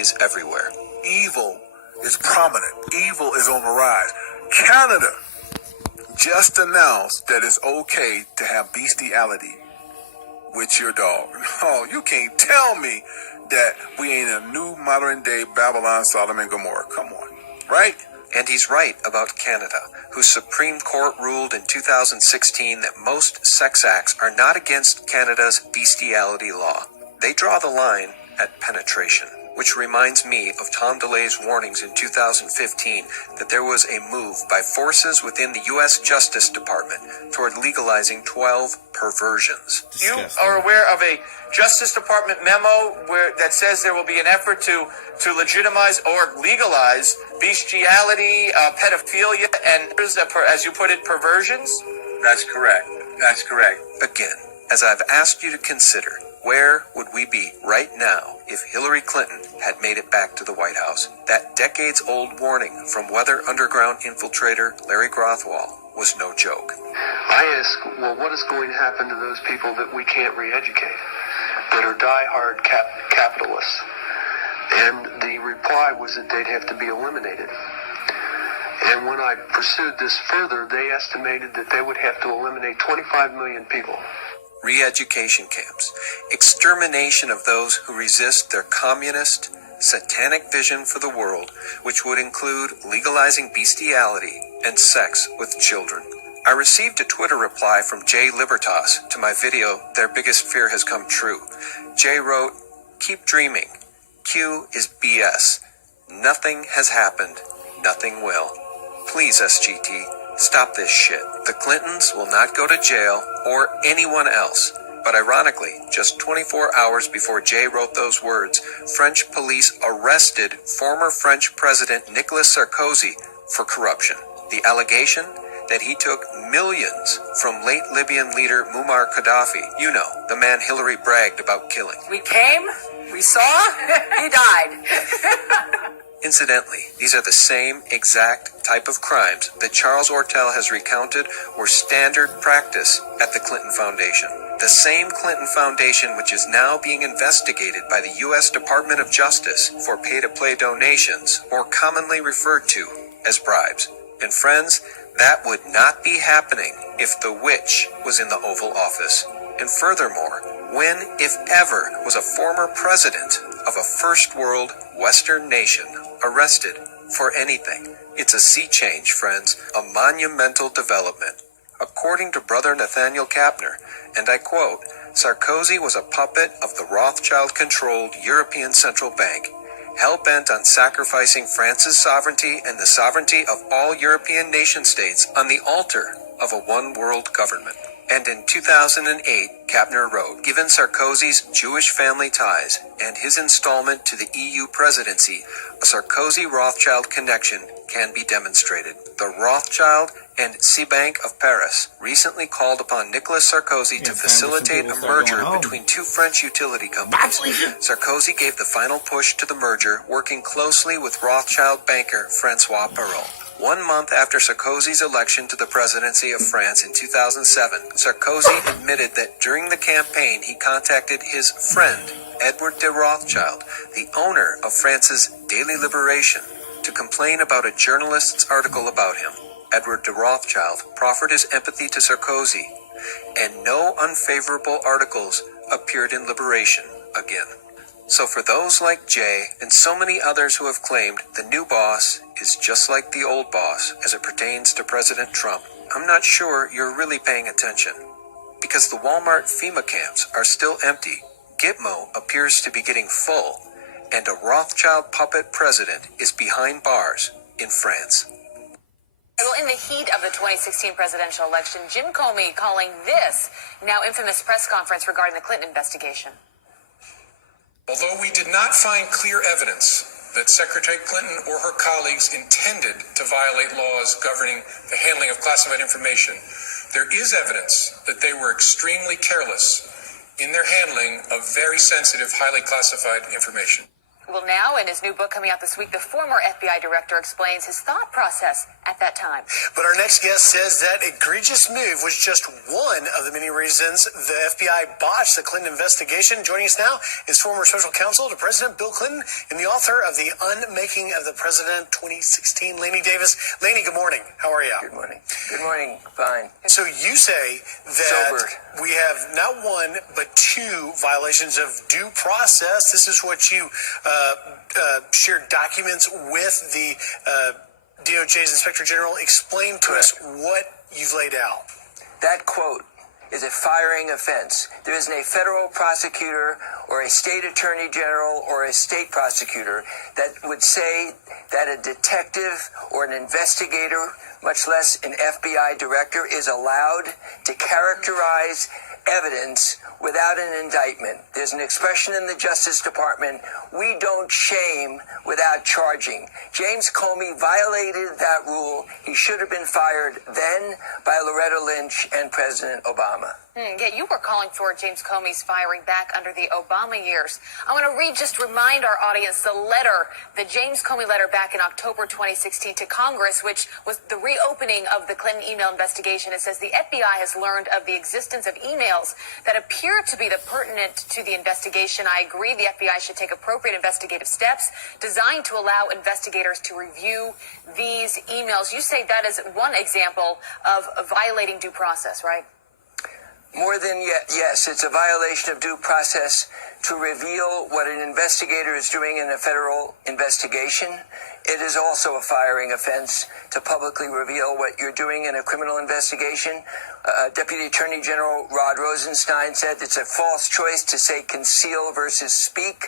is everywhere. Evil is prominent. Evil is on the rise. Canada just announced that it's okay to have bestiality with your dog. No, you can't tell me that we ain't a new modern day Babylon, Sodom, and Gomorrah. Come on, right? And he's right about Canada, whose Supreme Court ruled in 2016 that most sex acts are not against Canada's bestiality law. They draw the line at penetration, which reminds me of Tom DeLay's warnings in 2015 that there was a move by forces within the U.S. Justice Department toward legalizing 12 perversions. You are aware of a Justice Department memo that says there will be an effort to legitimize or legalize bestiality, pedophilia, and, as you put it, perversions? That's correct. That's correct. Again, as I've asked you to consider, where would we be right now if Hillary Clinton had made it back to the White House? That decades-old warning from Weather Underground infiltrator Larry Grothwall was no joke. I ask, well, what is going to happen to those people that we can't re-educate, that are die-hard capitalists? And the reply was that they'd have to be eliminated. And when I pursued this further, they estimated that they would have to eliminate 25 million people. Re-education camps, extermination of those who resist their communist, satanic vision for the world, which would include legalizing bestiality and sex with children. I received a Twitter reply from Jay Libertas to my video, Their Biggest Fear Has Come True. Jay wrote, "Keep dreaming. Q is BS. Nothing has happened. Nothing will. Please, SGT, stop this shit. The Clintons will not go to jail or anyone else." But ironically, just 24 hours before Jay wrote those words, French police arrested former French President Nicolas Sarkozy for corruption. The allegation that he took millions from late Libyan leader Muammar Gaddafi. You know, the man Hillary bragged about killing. We came, we saw, he died. Incidentally, these are the same exact type of crimes that Charles Ortel has recounted were standard practice at the Clinton Foundation. The same Clinton Foundation which is now being investigated by the U.S. Department of Justice for pay-to-play donations, more commonly referred to as bribes. And friends, that would not be happening if the witch was in the Oval Office. And furthermore, when, if ever, was a former president of a first world Western nation arrested for anything? It's a sea change, friends, a monumental development. According to Brother Nathaniel Kapner, and I quote, Sarkozy was a puppet of the Rothschild-controlled European Central Bank, hell-bent on sacrificing France's sovereignty and the sovereignty of all European nation-states on the altar of a one-world government. And in 2008, Kapner wrote, given Sarkozy's Jewish family ties and his installment to the EU presidency, a Sarkozy-Rothschild connection can be demonstrated. The Rothschild and Citibank of Paris recently called upon Nicolas Sarkozy to facilitate a merger between two French utility companies. Sarkozy gave the final push to the merger, working closely with Rothschild banker Francois Perrault. 1 month after Sarkozy's election to the presidency of France in 2007, Sarkozy admitted that during the campaign he contacted his friend, Edward de Rothschild, the owner of France's Daily Liberation, to complain about a journalist's article about him. Edward de Rothschild proffered his empathy to Sarkozy, and no unfavorable articles appeared in Liberation again. So for those like Jay and so many others who have claimed the new boss is just like the old boss as it pertains to President Trump, I'm not sure you're really paying attention. Because the Walmart FEMA camps are still empty, Gitmo appears to be getting full, and a Rothschild puppet president is behind bars in France. Well, in the heat of the 2016 presidential election, Jim Comey calling this now infamous press conference regarding the Clinton investigation. Although we did not find clear evidence that Secretary Clinton or her colleagues intended to violate laws governing the handling of classified information, there is evidence that they were extremely careless in their handling of very sensitive, highly classified information. Well, now, in his new book coming out this week, the former FBI director explains his thought process at that time. But our next guest says that egregious move was just one of the many reasons the FBI botched the Clinton investigation. Joining us now is former special counsel to President Bill Clinton and the author of The Unmaking of the President 2016, Laney Davis. Laney, good morning. How are you? Good morning. Good morning. Fine. So you say that Sober. we have not one, but two violations of due process. This is what you shared documents with the DOJ's Inspector General. Explain to us what you've laid out. That quote is a firing offense. There isn't a federal prosecutor or a state attorney general or a state prosecutor that would say that a detective or an investigator, much less an FBI director, is allowed to characterize evidence without an indictment. There's an expression in the Justice Department: we don't shame without charging. James Comey violated that rule. He should have been fired then by Loretta Lynch and President Obama. Yet you were calling for James Comey's firing back under the Obama years. I want to remind our audience the James Comey letter back in October 2016 to Congress, which was the reopening of the Clinton email investigation. It says the FBI has learned of the existence of emails that appear to be pertinent to the investigation. I agree the FBI should take appropriate investigative steps designed to allow investigators to review these emails. You say that is one example of violating due process, right? More than yet, yes, it's a violation of due process to reveal what an investigator is doing in a federal investigation. It is also a firing offense to publicly reveal what you're doing in a criminal investigation. Deputy Attorney General Rod Rosenstein said it's a false choice to say conceal versus speak.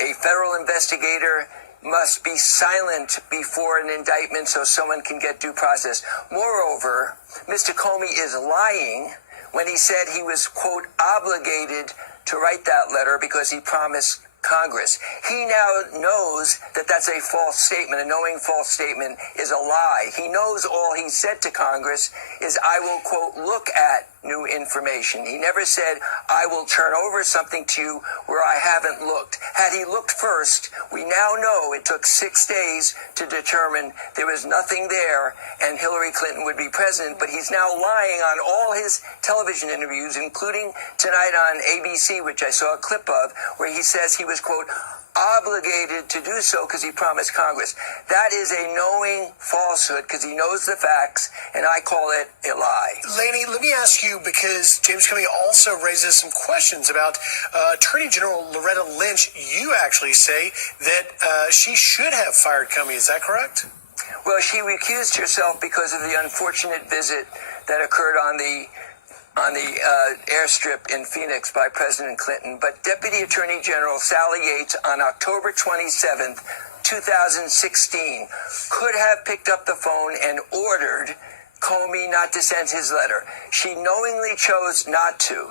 A federal investigator must be silent before an indictment so someone can get due process. Moreover, Mr. Comey is lying when he said he was, quote, obligated to write that letter because he promised Congress. He now knows that that's a false statement. A knowing false statement is a lie. He knows all he said to Congress is, I will, quote, look at new information. He never said, I will turn over something to you where I haven't looked. Had he looked first, we now know it took 6 days to determine there was nothing there and Hillary Clinton would be president, but he's now lying on all his television interviews, including tonight on ABC, which I saw a clip of, where he says he was, quote, obligated to do so because he promised Congress. That is a knowing falsehood because he knows the facts, and I call it a lie. Laney, let me ask you, because James Comey also raises some questions about Attorney General Loretta Lynch. You actually say that she should have fired Comey. Is that correct? Well, she recused herself because of the unfortunate visit that occurred on the airstrip in Phoenix by President Clinton. But Deputy Attorney General Sally Yates on October 27th, 2016, could have picked up the phone and ordered Comey not to send his letter. She knowingly chose not to.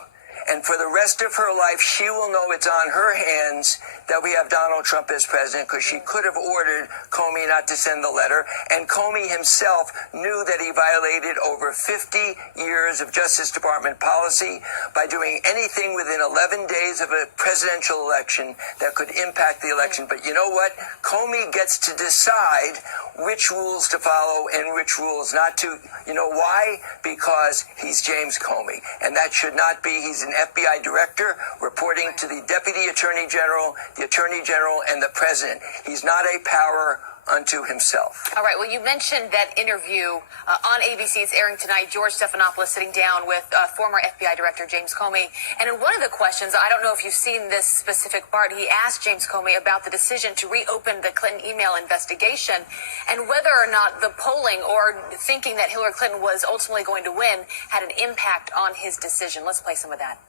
And for the rest of her life, she will know it's on her hands that we have Donald Trump as president, because she could have ordered Comey not to send the letter. And Comey himself knew that he violated over 50 years of Justice Department policy by doing anything within 11 days of a presidential election that could impact the election. But you know what? Comey gets to decide which rules to follow and which rules not to. You know why? Because he's James Comey. And that should not be. He's an FBI director reporting to the Deputy Attorney General, the Attorney General, and the President. He's not a power unto himself. All right. Well, you mentioned that interview on ABC. It's airing tonight. George Stephanopoulos sitting down with former FBI Director James Comey. And in one of the questions, I don't know if you've seen this specific part, he asked James Comey about the decision to reopen the Clinton email investigation and whether or not the polling or thinking that Hillary Clinton was ultimately going to win had an impact on his decision. Let's play some of that.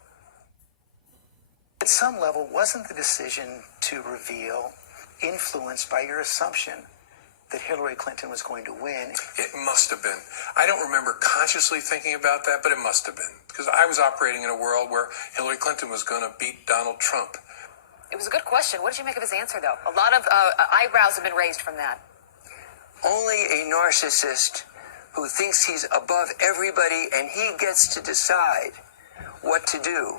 At some level, wasn't the decision to reveal influenced by your assumption that Hillary Clinton was going to win? It must have been. I don't remember consciously thinking about that, but it must have been, because I was operating in a world where Hillary Clinton was going to beat Donald Trump. It was a good question. What did you make of his answer, though? A lot of eyebrows have been raised from that. Only a narcissist who thinks he's above everybody and he gets to decide what to do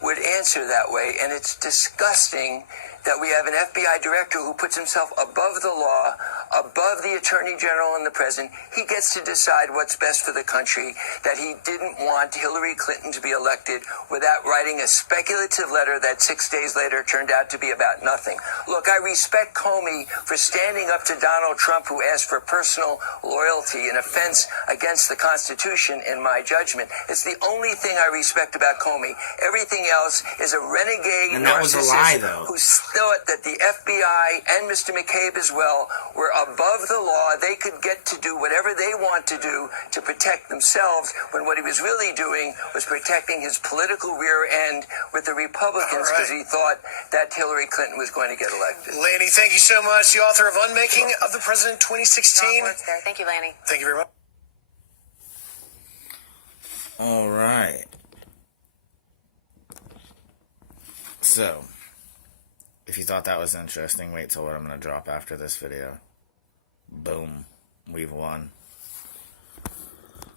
would answer that way. And it's disgusting that we have an FBI director who puts himself above the law, above the Attorney General and the President. He gets to decide what's best for the country, that he didn't want Hillary Clinton to be elected without writing a speculative letter that 6 days later turned out to be about nothing. Look, I respect Comey for standing up to Donald Trump, who asked for personal loyalty, an offense against the Constitution, in my judgment. It's the only thing I respect about Comey. Everything else is a renegade And that was a lie, narcissist though. who thought that the FBI and Mr. McCabe as well were above the law. They could get to do whatever they want to do to protect themselves, when what he was really doing was protecting his political rear end with the Republicans, because he thought that Hillary Clinton was going to get elected. Lanny, thank you so much. The author of Unmaking of the President 2016. Strong words there. Thank you, Lanny. Thank you very much. All right. So, if you thought that was interesting, wait till what I'm going to drop after this video. Boom. We've won.